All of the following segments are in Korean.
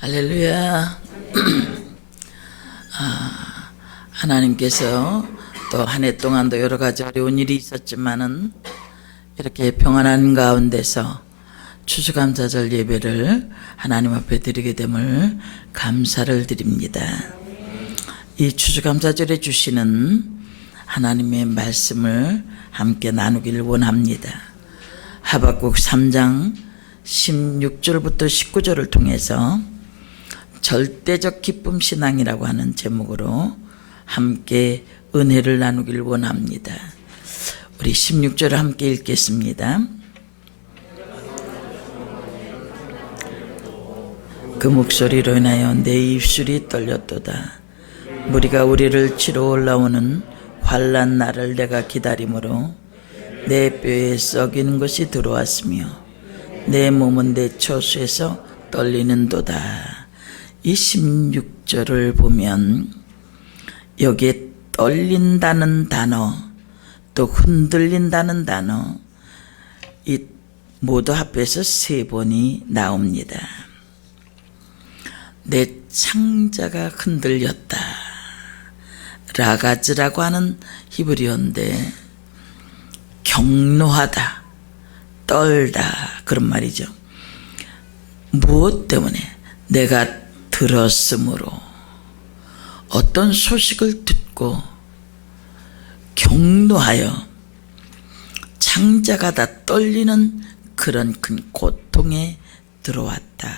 할렐루야. 하나님께서 또 한 해 동안도 여러 가지 어려운 일이 있었지만은 이렇게 평안한 가운데서 추수감사절 예배를 하나님 앞에 드리게 됨을 감사를 드립니다. 이 추수감사절에 주시는 하나님의 말씀을 함께 나누기를 원합니다. 하박국 3장 16절부터 19절을 통해서 절대적 기쁨 신앙이라고 하는 제목으로 함께 은혜를 나누기를 원합니다. 우리 16절을 함께 읽겠습니다. 그 목소리로 인하여 내 입술이 떨렸도다. 무리가 우리를 치러 올라오는 환난 날을 내가 기다림으로 내 뼈에 썩이는 것이 들어왔으며 내 몸은 내 처수에서 떨리는도다. 이 16절을 보면 여기에 떨린다는 단어, 또 흔들린다는 단어, 이 모두 합해서 3번이 나옵니다. 내 창자가 흔들렸다. 라가즈라고 하는 히브리어인데 경노하다, 떨다 그런 말이죠. 무엇 때문에? 내가 들었으므로, 어떤 소식을 듣고 경노하여 창자가 다 떨리는 그런 큰 고통에 들어왔다.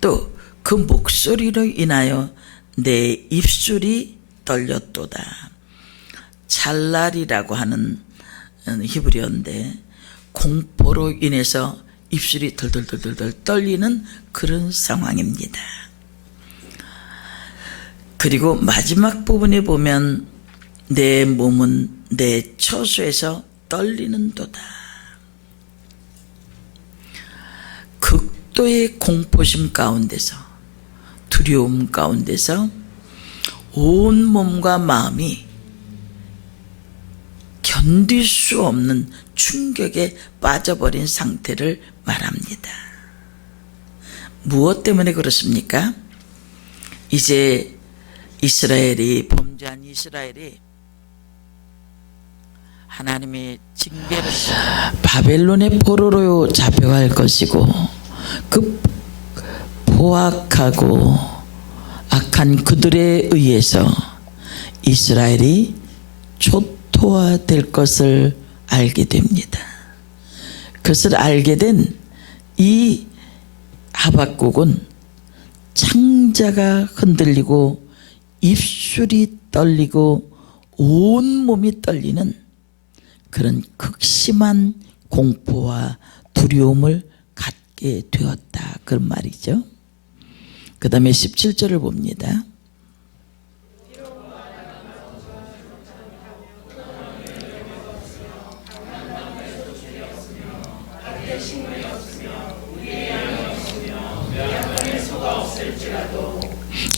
또 그 목소리로 인하여 내 입술이 떨렸도다. 찰랄이라고 하는 히브리어인데 공포로 인해서 입술이 덜덜덜덜 떨리는 그런 상황입니다. 그리고 마지막 부분에 보면 내 몸은 내 처수에서 떨리는도다. 극도의 공포심 가운데서, 두려움 가운데서 온 몸과 마음이 견딜 수 없는 충격에 빠져버린 상태를 말합니다. 무엇 때문에 그렇습니까? 이제 이스라엘이, 범죄한 이스라엘이 하나님의 징계를 바벨론의 포로로 잡혀갈 것이고, 그 포악하고 악한 그들에 의해서 이스라엘이 초토화될 것을 알게 됩니다. 그것을 알게 된 이 하박국은 창자가 흔들리고 입술이 떨리고 온 몸이 떨리는 그런 극심한 공포와 두려움을 갖게 되었다, 그런 말이죠. 그 다음에 17절을 봅니다.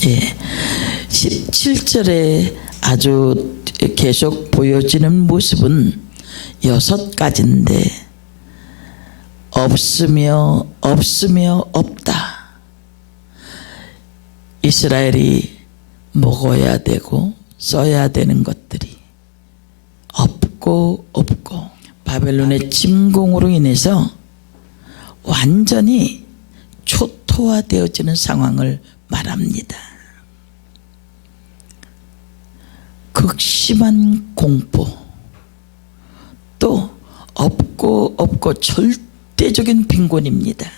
예, 17절에 아주 계속 보여지는 모습은 6가지인데 없으며 없으며 없다. 이스라엘이 먹어야 되고 써야 되는 것들이 없고 바벨론의 침공으로 인해서 완전히 초토화되어지는 상황을 말합니다. 극심한 공포, 또 없고 절대적인 빈곤입니다.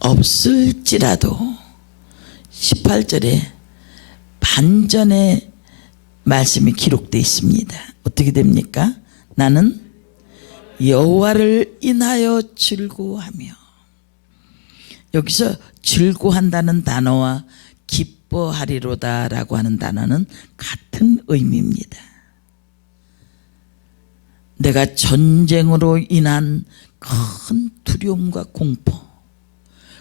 없을지라도 18절에 반전의 말씀이 기록되어 있습니다. 어떻게 됩니까? 나는 여호와를 인하여 즐거워하며, 여기서 즐거워한다는 단어와 기뻐하리로다 라고 하는 단어는 같은 의미입니다. 내가 전쟁으로 인한 큰 두려움과 공포,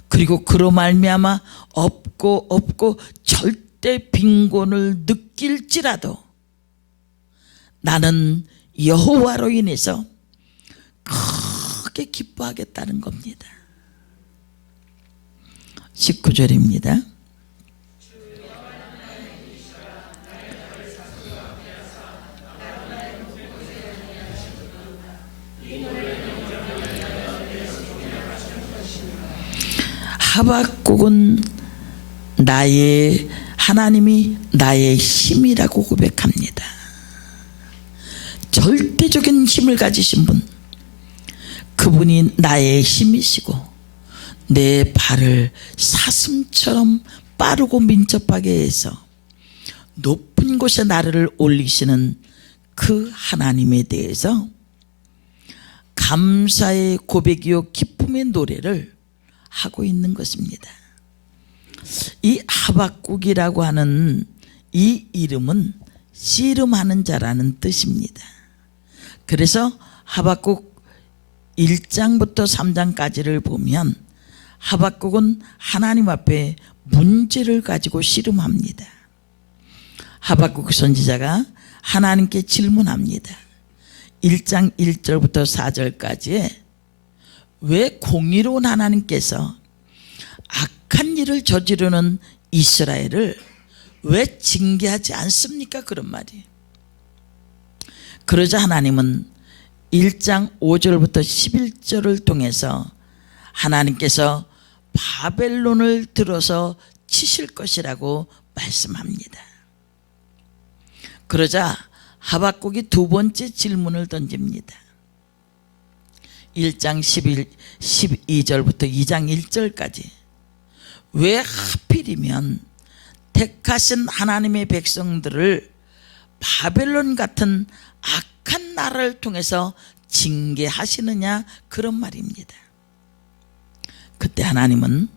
그리고 그로 말미암아 없고 절대 빈곤을 느낄지라도 나는 여호와로 인해서 크게 기뻐하겠다는 겁니다. 19절입니다. 하박국은 하나님이 나의 힘이라고 고백합니다. 절대적인 힘을 가지신 분, 그분이 나의 힘이시고 내 발을 사슴처럼 빠르고 민첩하게 해서 높은 곳에 나를 올리시는 그 하나님에 대해서 감사의 고백이요 기쁨의 노래를 하고 있는 것입니다. 이 하박국이라고 하는 이 이름은 씨름하는 자라는 뜻입니다. 그래서 하박국 1장부터 3장까지를 보면 하박국은 하나님 앞에 문제를 가지고 씨름합니다. 하박국 선지자가 하나님께 질문합니다. 1장 1절부터 4절까지에 왜 공의로운 하나님께서 악한 일을 저지르는 이스라엘을 왜 징계하지 않습니까? 그런 말이에요. 그러자 하나님은 1장 5절부터 11절을 통해서 하나님께서 바벨론을 들어서 치실 것이라고 말씀합니다. 그러자 하박국이 두 번째 질문을 던집니다. 1장 12절부터 2장 1절까지 왜 하필이면 택하신 하나님의 백성들을 바벨론 같은 악한 나라를 통해서 징계하시느냐, 그런 말입니다. 그때 하나님은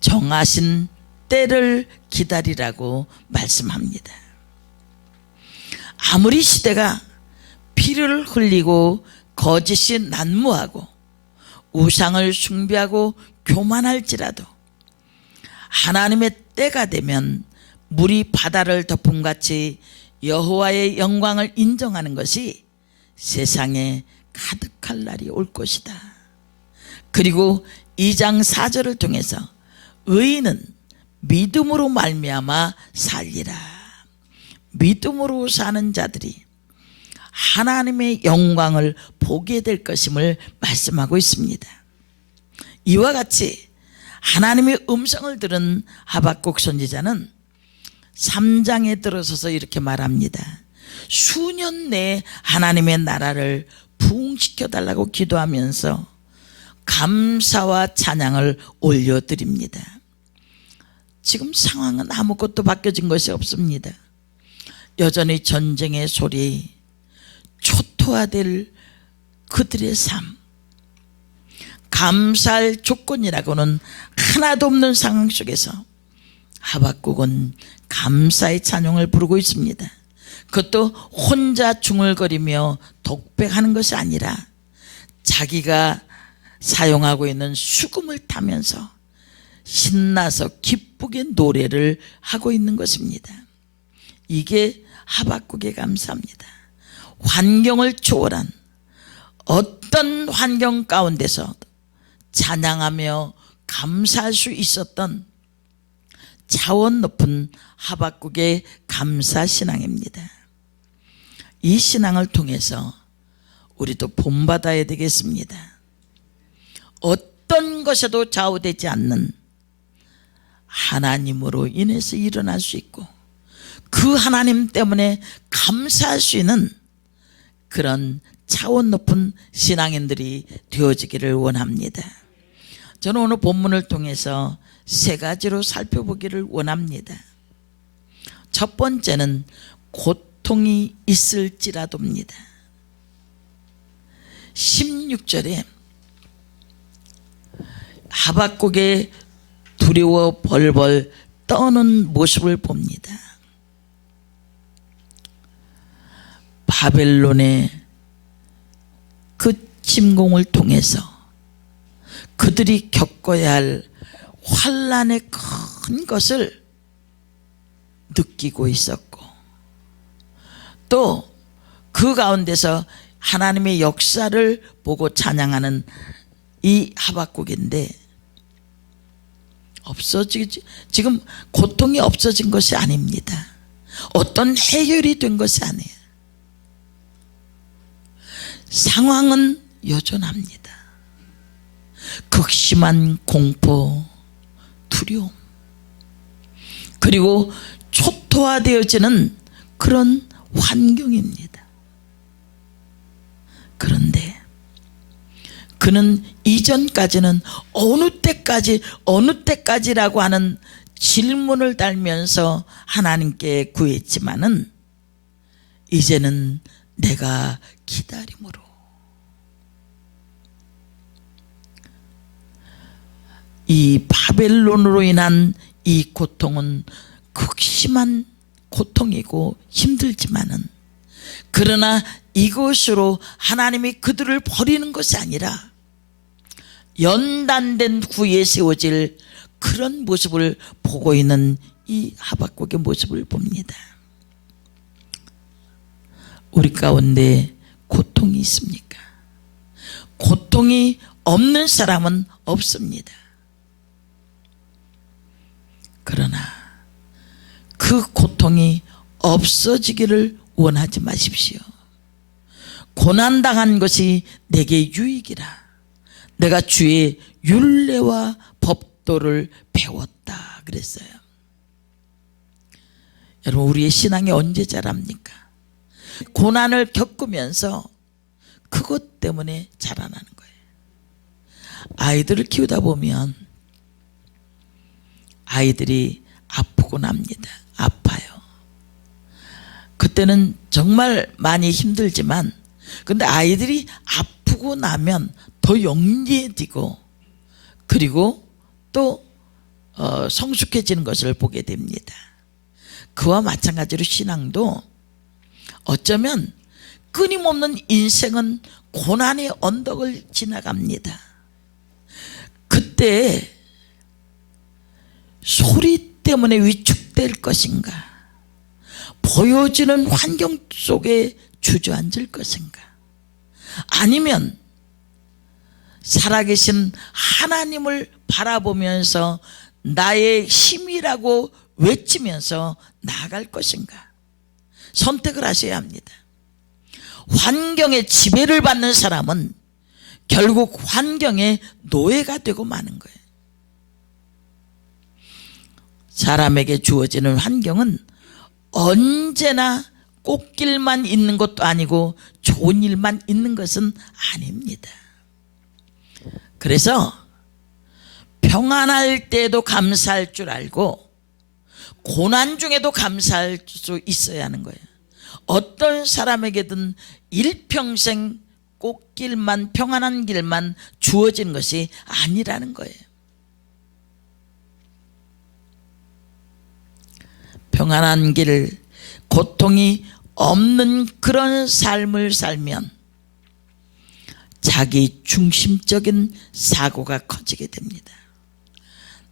정하신 때를 기다리라고 말씀합니다. 아무리 시대가 피를 흘리고 거짓이 난무하고 우상을 숭배하고 교만할지라도 하나님의 때가 되면 물이 바다를 덮음같이 여호와의 영광을 인정하는 것이 세상에 가득할 날이 올 것이다. 그리고 2장 4절을 통해서 의인은 믿음으로 말미암아 살리라. 믿음으로 사는 자들이 하나님의 영광을 보게 될 것임을 말씀하고 있습니다. 이와 같이 하나님의 음성을 들은 하박국 선지자는 3장에 들어서서 이렇게 말합니다. 수년 내에 하나님의 나라를 부흥시켜 달라고 기도하면서 감사와 찬양을 올려드립니다. 지금 상황은 아무것도 바뀌어진 것이 없습니다. 여전히 전쟁의 소리, 초토화될 그들의 삶, 감사할 조건이라고는 하나도 없는 상황 속에서 하박국은 감사의 찬양을 부르고 있습니다. 그것도 혼자 중얼거리며 독백하는 것이 아니라 자기가 사용하고 있는 수금을 타면서 신나서 기쁘게 노래를 하고 있는 것입니다. 이게 하박국의 감사입니다. 환경을 초월한 어떤 환경 가운데서 찬양하며 감사할 수 있었던 차원 높은 하박국의 감사 신앙입니다. 이 신앙을 통해서 우리도 본받아야 되겠습니다. 어떤 것에도 좌우되지 않는 하나님으로 인해서 일어날 수 있고 그 하나님 때문에 감사할 수 있는 그런 차원 높은 신앙인들이 되어지기를 원합니다. 저는 오늘 본문을 통해서 세 가지로 살펴보기를 원합니다. 첫 번째는 고통이 있을지라도입니다. 16절에 하박국의 두려워 벌벌 떠는 모습을 봅니다. 바벨론의 그 침공을 통해서 그들이 겪어야 할 환난의 큰 것을 느끼고 있었고 또 그 가운데서 하나님의 역사를 보고 찬양하는 이 하박국인데 없어지지, 지금 고통이 없어진 것이 아닙니다. 어떤 해결이 된 것이 아니에요. 상황은 여전합니다. 극심한 공포, 두려움, 그리고 초토화되어지는 그런 환경입니다. 그런데 그는 이전까지는 어느 때까지라고 하는 질문을 달면서 하나님께 구했지만은 이제는 내가 기다림으로, 이 바벨론으로 인한 이 고통은 극심한 고통이고 힘들지만은, 그러나 이것으로 하나님이 그들을 버리는 것이 아니라 연단된 후에 세워질 그런 모습을 보고 있는 이 하박국의 모습을 봅니다. 우리 가운데 고통이 있습니까? 고통이 없는 사람은 없습니다. 그러나 그 고통이 없어지기를 원하지 마십시오. 고난당한 것이 내게 유익이라. 내가 주의 율례와 법도를 배웠다 그랬어요. 여러분, 우리의 신앙이 언제 자랍니까? 고난을 겪으면서 그것 때문에 자라나는 거예요. 아이들을 키우다 보면 아이들이 아프고 납니다. 아파요. 그때는 정말 많이 힘들지만, 근데 아이들이 아프고 나면 더 영리해지고, 그리고 또 성숙해지는 것을 보게 됩니다. 그와 마찬가지로 신앙도 어쩌면 끊임없는 인생은 고난의 언덕을 지나갑니다. 그때 소리 때문에 위축될 것인가, 보여지는 환경 속에 주저앉을 것인가, 아니면 살아계신 하나님을 바라보면서 나의 힘이라고 외치면서 나아갈 것인가, 선택을 하셔야 합니다. 환경의 지배를 받는 사람은 결국 환경의 노예가 되고 마는 거예요. 사람에게 주어지는 환경은 언제나 꽃길만 있는 것도 아니고 좋은 일만 있는 것은 아닙니다. 그래서 평안할 때도 감사할 줄 알고 고난 중에도 감사할 수 있어야 하는 거예요. 어떤 사람에게든 일평생 꽃길만, 평안한 길만 주어진 것이 아니라는 거예요. 평안한 길, 고통이 없는 그런 삶을 살면 자기 중심적인 사고가 커지게 됩니다.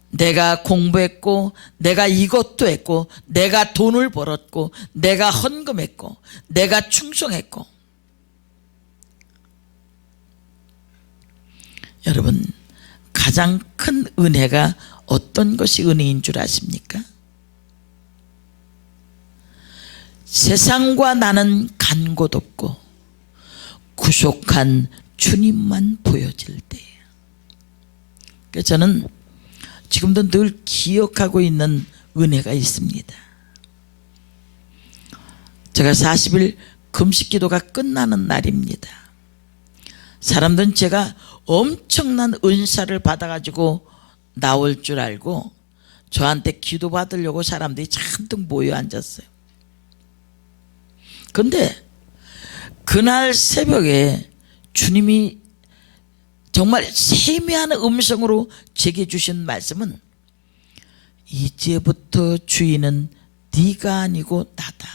내가 공부했고, 내가 이것도 했고, 내가 돈을 벌었고, 내가 헌금했고, 내가 충성했고. 여러분, 가장 큰 은혜가 어떤 것이 은혜인 줄 아십니까? 세상과 나는 간 곳 없고 구속한 주님만 보여질 때예요. 그래서 저는 지금도 늘 기억하고 있는 은혜가 있습니다. 제가 40일 금식 기도가 끝나는 날입니다. 사람들은 제가 엄청난 은사를 받아가지고 나올 줄 알고 저한테 기도 받으려고 사람들이 잔뜩 모여 앉았어요. 근데 그날 새벽에 주님이 정말 세미한 음성으로 제게 주신 말씀은, 이제부터 주인은 네가 아니고 나다.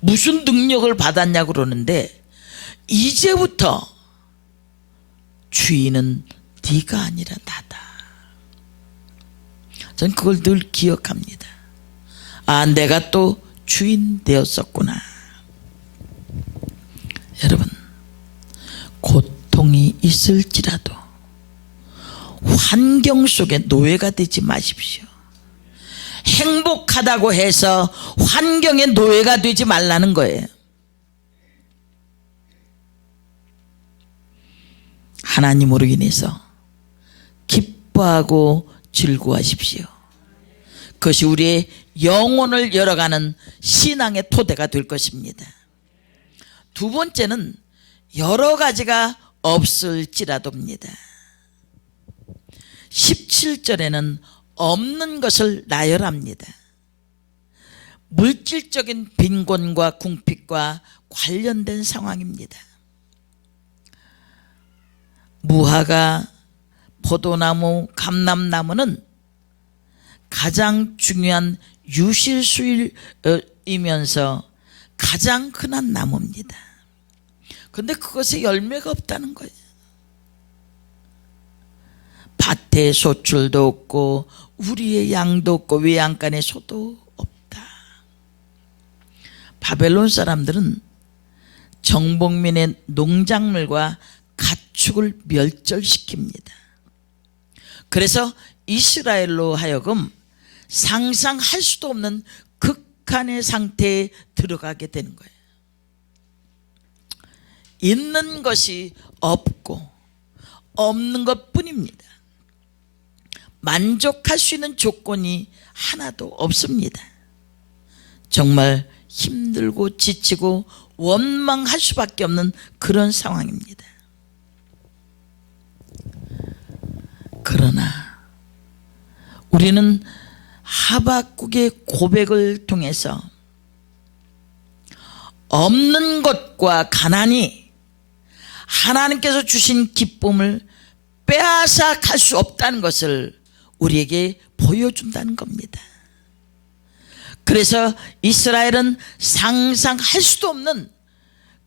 무슨 능력을 받았냐고 그러는데, 이제부터 주인은 네가 아니라 나다. 전 그걸 늘 기억합니다. 아, 내가 또 주인 되었었구나. 여러분, 고통이 있을지라도 환경 속에 노예가 되지 마십시오. 행복하다고 해서 환경의 노예가 되지 말라는 거예요. 하나님으로 인해서 기뻐하고 즐거워하십시오. 그것이 우리의 영혼을 열어가는 신앙의 토대가 될 것입니다. 두 번째는 여러 가지가 없을지라도입니다. 17절에는 없는 것을 나열합니다. 물질적인 빈곤과 궁핍과 관련된 상황입니다. 무화과, 포도나무, 감람나무는 가장 중요한 유실수이면서 가장 흔한 나무입니다. 그런데 그것에 열매가 없다는 거예요. 밭에 소출도 없고 우리의 양도 없고 외양간에 소도 없다. 바벨론 사람들은 정복민의 농작물과 가축을 멸절시킵니다. 그래서 이스라엘로 하여금 상상할 수도 없는 극한의 상태에 들어가게 되는 거예요. 있는 것이 없고 없는 것뿐입니다. 만족할 수 있는 조건이 하나도 없습니다. 정말 힘들고 지치고 원망할 수밖에 없는 그런 상황입니다. 그러나 우리는 하박국의 고백을 통해서 없는 것과 가난이 하나님께서 주신 기쁨을 빼앗아 갈 수 없다는 것을 우리에게 보여준다는 겁니다. 그래서 이스라엘은 상상할 수도 없는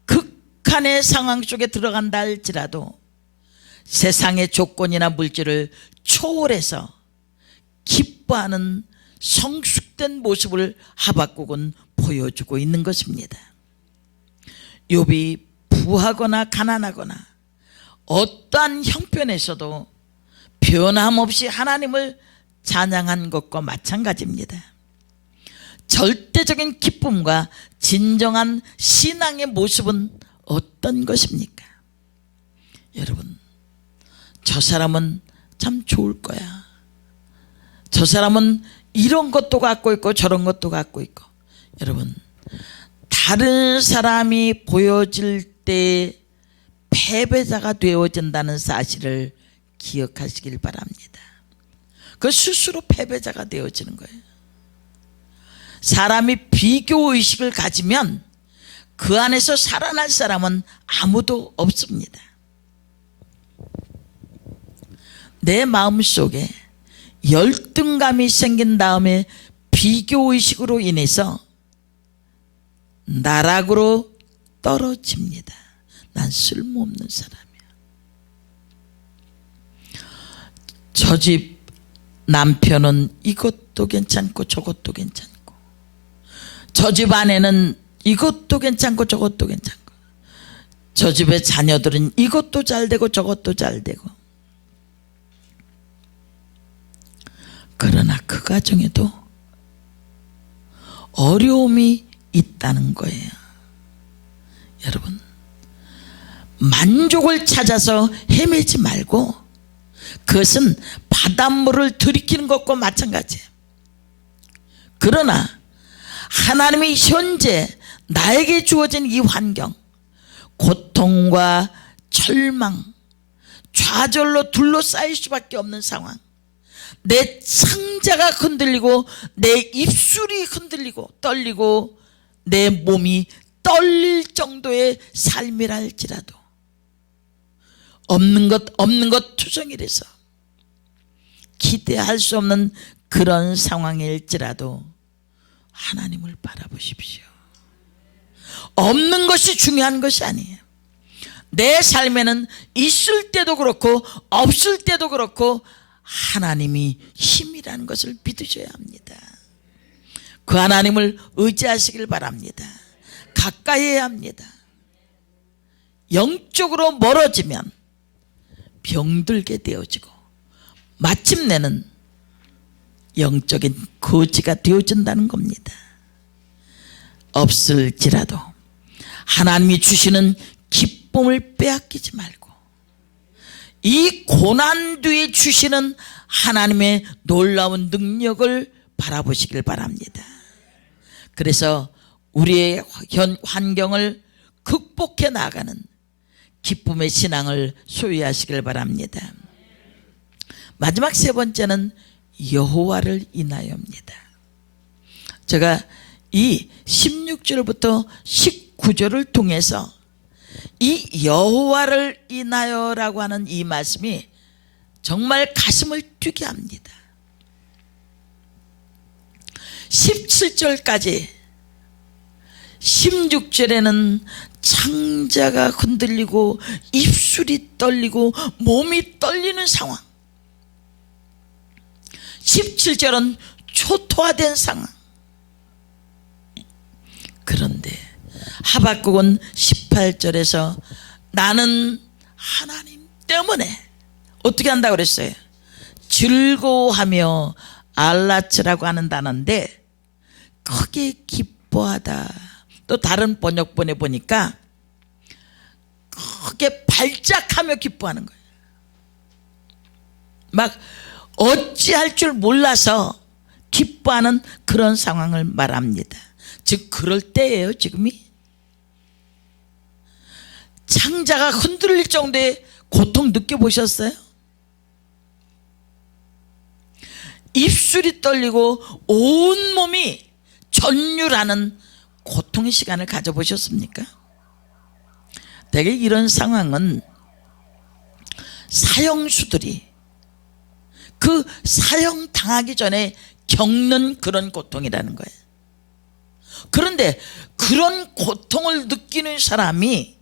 극한의 상황 속에 들어간다 할지라도 세상의 조건이나 물질을 초월해서 기뻐하는 성숙된 모습을 하박국은 보여주고 있는 것입니다. 욥이 부하거나 가난하거나 어떠한 형편에서도 변함없이 하나님을 찬양한 것과 마찬가지입니다. 절대적인 기쁨과 진정한 신앙의 모습은 어떤 것입니까? 여러분, 저 사람은 참 좋을 거야. 저 사람은 이런 것도 갖고 있고 저런 것도 갖고 있고. 여러분, 다른 사람이 보여질 때 패배자가 되어진다는 사실을 기억하시길 바랍니다. 그 스스로 패배자가 되어지는 거예요. 사람이 비교의식을 가지면 그 안에서 살아날 사람은 아무도 없습니다. 내 마음속에 열등감이 생긴 다음에 비교의식으로 인해서 나락으로 떨어집니다. 난 쓸모없는 사람이야. 저 집 남편은 이것도 괜찮고 저것도 괜찮고, 저 집 아내는 이것도 괜찮고 저것도 괜찮고, 저 집의 자녀들은 이것도 잘 되고 저것도 잘 되고. 그러나 그 가정에도 어려움이 있다는 거예요. 여러분, 만족을 찾아서 헤매지 말고 그것은 바닷물을 들이키는 것과 마찬가지예요. 그러나 하나님이 현재 나에게 주어진 이 환경, 고통과 절망, 좌절로 둘러싸일 수밖에 없는 상황, 내 창자가 흔들리고 내 입술이 흔들리고 떨리고 내 몸이 떨릴 정도의 삶이라 할지라도 없는 것 투성이라서 기대할 수 없는 그런 상황일지라도 하나님을 바라보십시오. 없는 것이 중요한 것이 아니에요. 내 삶에는 있을 때도 그렇고 없을 때도 그렇고 하나님이 힘이라는 것을 믿으셔야 합니다. 그 하나님을 의지하시길 바랍니다. 가까이 해야 합니다. 영적으로 멀어지면 병들게 되어지고 마침내는 영적인 거지가 되어진다는 겁니다. 없을지라도 하나님이 주시는 기쁨을 빼앗기지 말고 이 고난 뒤에 주시는 하나님의 놀라운 능력을 바라보시길 바랍니다. 그래서 우리의 현 환경을 극복해 나가는 기쁨의 신앙을 소유하시길 바랍니다. 마지막 세 번째는 여호와를 인하여입니다. 제가 이 16절부터 19절을 통해서 이 여호와를 인하여라고 하는 이 말씀이 정말 가슴을 뛰게 합니다. 17절까지 16절에는 창자가 흔들리고 입술이 떨리고 몸이 떨리는 상황, 17절은 초토화된 상황. 그런데 하박국은 18절에서 나는 하나님 때문에 어떻게 한다고 그랬어요? 즐거워하며 알라츠라고 하는 단어인데 크게 기뻐하다. 또 다른 번역본에 보니까 크게 발작하며 기뻐하는 거예요. 막 어찌할 줄 몰라서 기뻐하는 그런 상황을 말합니다. 즉 그럴 때예요. 지금이 창자가 흔들릴 정도의 고통 느껴보셨어요? 입술이 떨리고 온몸이 전율하는 고통의 시간을 가져보셨습니까? 대개 이런 상황은 사형수들이 그 사형 당하기 전에 겪는 그런 고통이라는 거예요. 그런데 그런 고통을 느끼는 사람이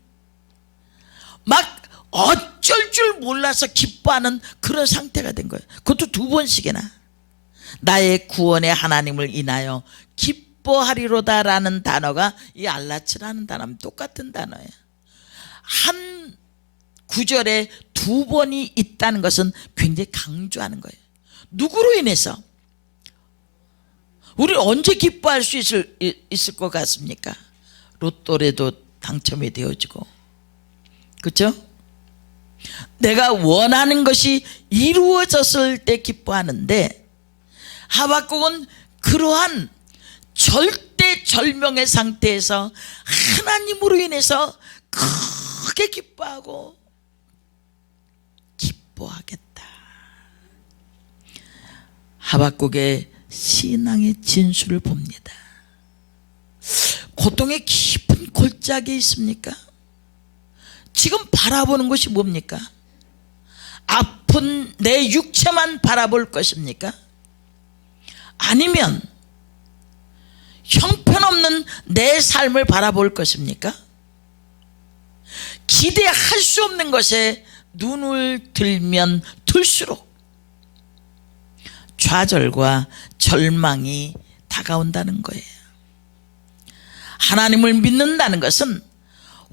막 어쩔 줄 몰라서 기뻐하는 그런 상태가 된 거예요. 그것도 두 번씩이나. 나의 구원의 하나님을 인하여 기뻐하리로다라는 단어가 이 알라츠라는 단어는 똑같은 단어예요. 한 구절에 두 번이 있다는 것은 굉장히 강조하는 거예요. 누구로 인해서? 우리 언제 기뻐할 수 있을 것 같습니까? 로또라도 당첨이 되어지고, 그렇죠? 내가 원하는 것이 이루어졌을 때 기뻐하는데 하박국은 그러한 절대절명의 상태에서 하나님으로 인해서 크게 기뻐하고 기뻐하겠다. 하박국의 신앙의 진수를 봅니다. 고통의 깊은 골짜기에 있습니까? 지금 바라보는 것이 뭡니까? 아픈 내 육체만 바라볼 것입니까? 아니면 형편없는 내 삶을 바라볼 것입니까? 기대할 수 없는 것에 눈을 들면 들수록 좌절과 절망이 다가온다는 거예요. 하나님을 믿는다는 것은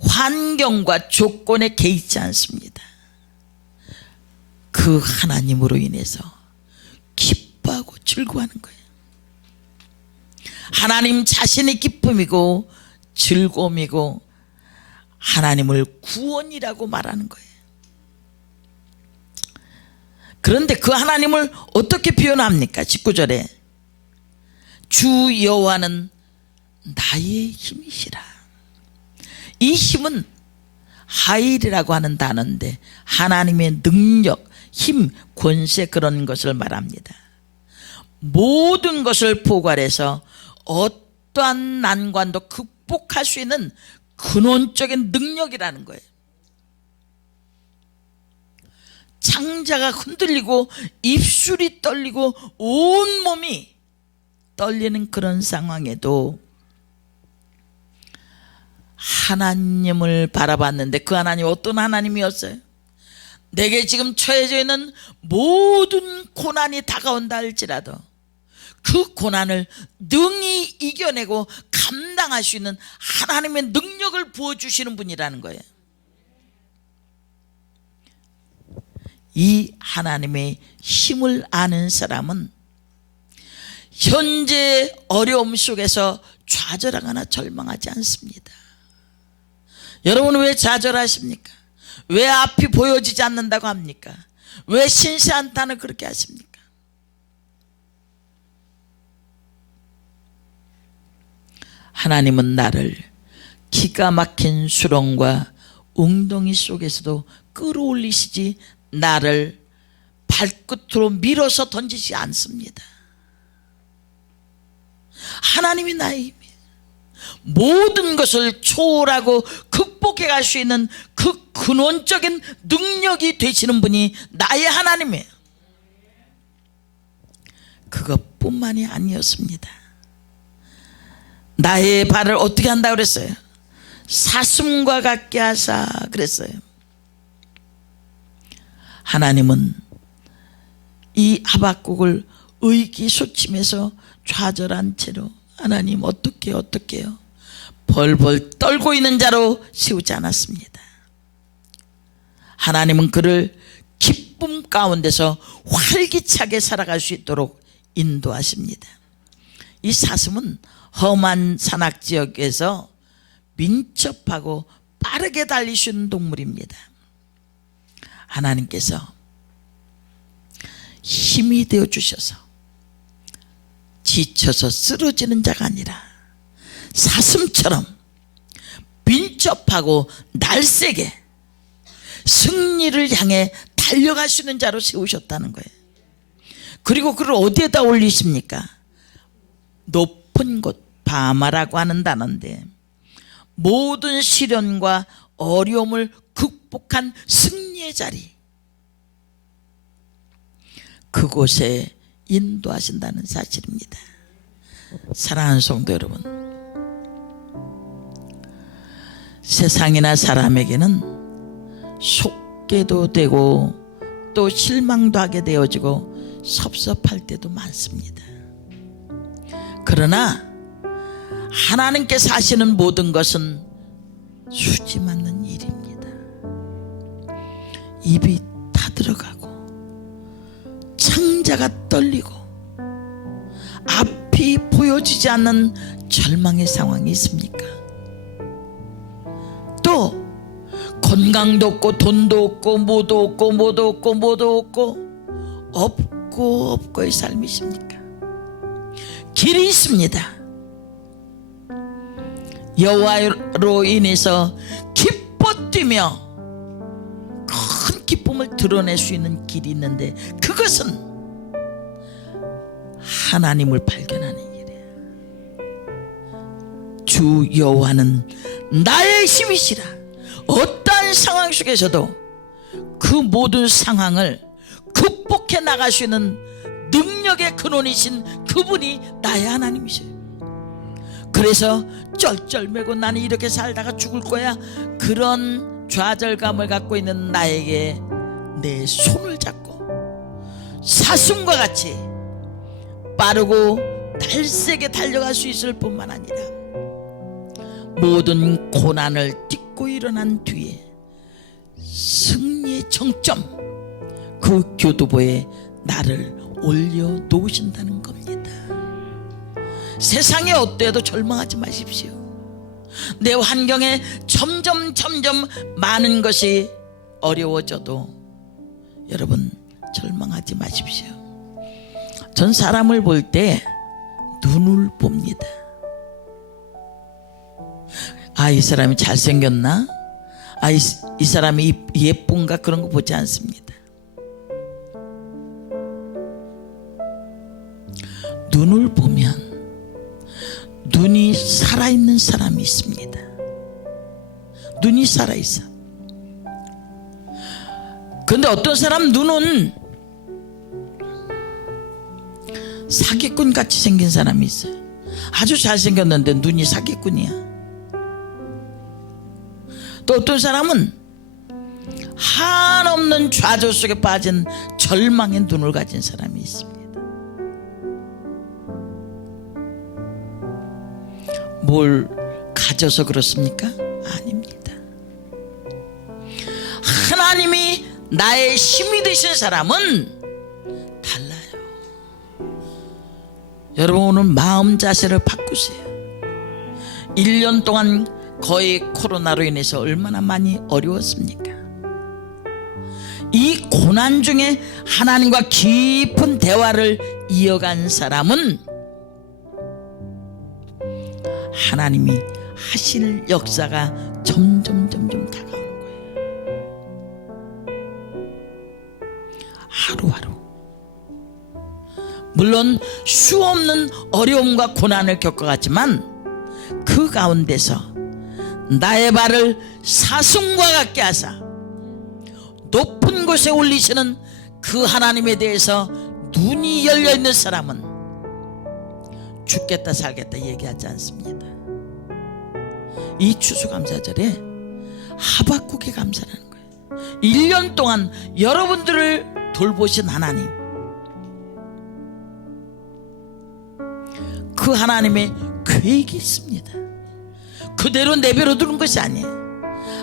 환경과 조건에 개의치 않습니다. 그 하나님으로 인해서 기뻐하고 즐거워하는 거예요. 하나님 자신의 기쁨이고 즐거움이고 하나님을 구원이라고 말하는 거예요. 그런데 그 하나님을 어떻게 표현합니까? 19절에 주 여호와는 나의 힘이시라. 이 힘은 하일이라고 하는 단어인데 하나님의 능력, 힘, 권세 그런 것을 말합니다. 모든 것을 포괄해서 어떠한 난관도 극복할 수 있는 근원적인 능력이라는 거예요. 창자가 흔들리고 입술이 떨리고 온몸이 떨리는 그런 상황에도 하나님을 바라봤는데 그 하나님 어떤 하나님이었어요? 내게 지금 처해져 있는 모든 고난이 다가온다 할지라도 그 고난을 능히 이겨내고 감당할 수 있는 하나님의 능력을 부어주시는 분이라는 거예요. 이 하나님의 힘을 아는 사람은 현재 어려움 속에서 좌절하거나 절망하지 않습니다. 여러분 왜 좌절하십니까? 왜 앞이 보여지지 않는다고 합니까? 왜 신세 한탄을 그렇게 하십니까? 하나님은 나를 기가 막힌 수렁과 웅덩이 속에서도 끌어올리시지 나를 발끝으로 밀어서 던지지 않습니다. 하나님이 나의 힘이에요. 모든 것을 초월하고 극복해 갈 수 있는 그 근원적인 능력이 되시는 분이 나의 하나님이에요. 그것뿐만이 아니었습니다. 나의 발을 어떻게 한다고 그랬어요? 사슴과 같게 하사 그랬어요. 하나님은 이 하박국을 의기소침해서 좌절한 채로 하나님 어떡해요? 벌벌 떨고 있는 자로 세우지 않았습니다. 하나님은 그를 기쁨 가운데서 활기차게 살아갈 수 있도록 인도하십니다. 이 사슴은 험한 산악지역에서 민첩하고 빠르게 달리시는 동물입니다. 하나님께서 힘이 되어 주셔서 지쳐서 쓰러지는 자가 아니라 사슴처럼 민첩하고 날쌔게 승리를 향해 달려갈 수 있는 자로 세우셨다는 거예요. 그리고 그를 어디에다 올리십니까? 높은 곳, 바마라고 하는 단어인데 모든 시련과 어려움을 극복한 승리의 자리, 그곳에 인도하신다는 사실입니다. 사랑하는 성도 여러분, 세상이나 사람에게는 속게도 되고 또 실망도 하게 되어지고 섭섭할 때도 많습니다. 그러나 하나님께서 하시는 모든 것은 수지 맞는 일입니다. 입이 타들어가고 창자가 떨리고 앞이 보여지지 않는 절망의 상황이 있습니까? 또 건강도 없고 돈도 없고 뭐도 없고 없고의 삶이십니까? 길이 있습니다. 여호와로 인해서 기뻐 뛰며 큰 기쁨을 드러낼 수 있는 길이 있는데 그것은 하나님을 발견하는 길이에요. 주 여호와는 나의 힘이시라. 어떠한 상황 속에서도 그 모든 상황을 극복해 나갈 수 있는 능력의 근원이신 그분이 나의 하나님이셔요. 그래서 쩔쩔매고 나는 이렇게 살다가 죽을 거야, 그런 좌절감을 갖고 있는 나에게 내 손을 잡고 사슴과 같이 빠르고 날쌔게 달려갈 수 있을 뿐만 아니라 모든 고난을 딛고 일어난 뒤에 승리의 정점, 그 교두보에 나를 올려놓으신다는 겁니다. 세상에 어때도 절망하지 마십시오. 내 환경에 점점 많은 것이 어려워져도 여러분 절망하지 마십시오. 전 사람을 볼 때 눈을 봅니다. 아, 이 사람이 잘생겼나? 아, 이 사람이 예쁜가? 그런 거 보지 않습니다. 눈을 보면 눈이 살아있는 사람이 있습니다. 눈이 살아있어. 그런데 어떤 사람 눈은 사기꾼 같이 생긴 사람이 있어요. 아주 잘생겼는데 눈이 사기꾼이야. 또 어떤 사람은 한없는 좌절 속에 빠진 절망의 눈을 가진 사람이 있습니다. 뭘 가져서 그렇습니까? 아닙니다. 하나님이 나의 힘이 되신 사람은 달라요. 여러분, 오늘 마음 자세를 바꾸세요. 1년 동안 거의 코로나로 인해서 얼마나 많이 어려웠습니까? 이 고난 중에 하나님과 깊은 대화를 이어간 사람은 하나님이 하실 역사가 점점 다가오는 거예요. 하루하루. 물론 수없는 어려움과 고난을 겪어갔지만 그 가운데서 나의 발을 사슴과 같게 하사 높은 곳에 올리시는 그 하나님에 대해서 눈이 열려있는 사람은 죽겠다 살겠다 얘기하지 않습니다. 이 추수감사절에 하박국에 감사하는 거예요. 1년 동안 여러분들을 돌보신 하나님, 그 하나님의 계획이 있습니다. 그대로 내버려 두는 것이 아니에요.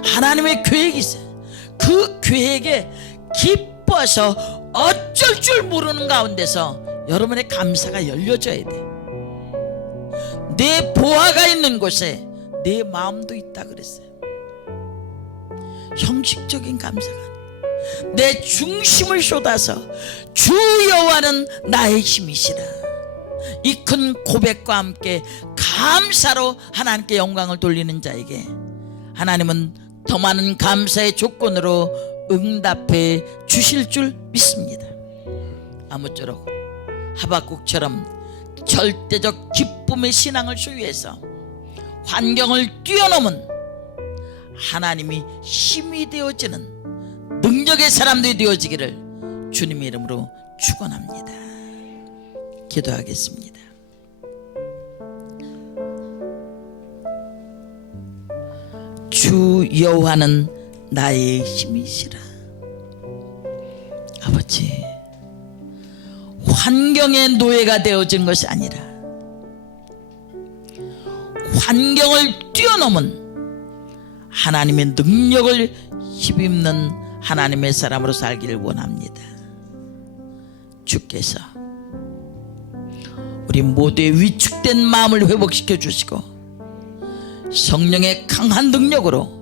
하나님의 계획이 있어요. 그 계획에 기뻐서 어쩔 줄 모르는 가운데서 여러분의 감사가 열려져야 돼. 내 보화가 있는 곳에 내 마음도 있다 그랬어요. 형식적인 감사가 아니에요. 내 중심을 쏟아서 주 여호와는 나의 힘이시라, 이 큰 고백과 함께 감사로 하나님께 영광을 돌리는 자에게 하나님은 더 많은 감사의 조건으로 응답해 주실 줄 믿습니다. 아무쪼록 하박국처럼 절대적 기쁨의 신앙을 소유해서 환경을 뛰어넘은 하나님이 힘이 되어지는 능력의 사람들이 되어지기를 주님의 이름으로 축원합니다. 기도하겠습니다. 주 여호와는 나의 힘이시라. 아버지, 환경의 노예가 되어진 것이 아니라 환경을 뛰어넘은 하나님의 능력을 힘입는 하나님의 사람으로 살기를 원합니다. 주께서 우리 모두의 위축된 마음을 회복시켜 주시고 성령의 강한 능력으로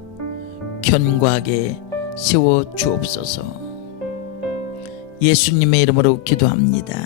견고하게 세워 주옵소서. 예수님의 이름으로 기도합니다.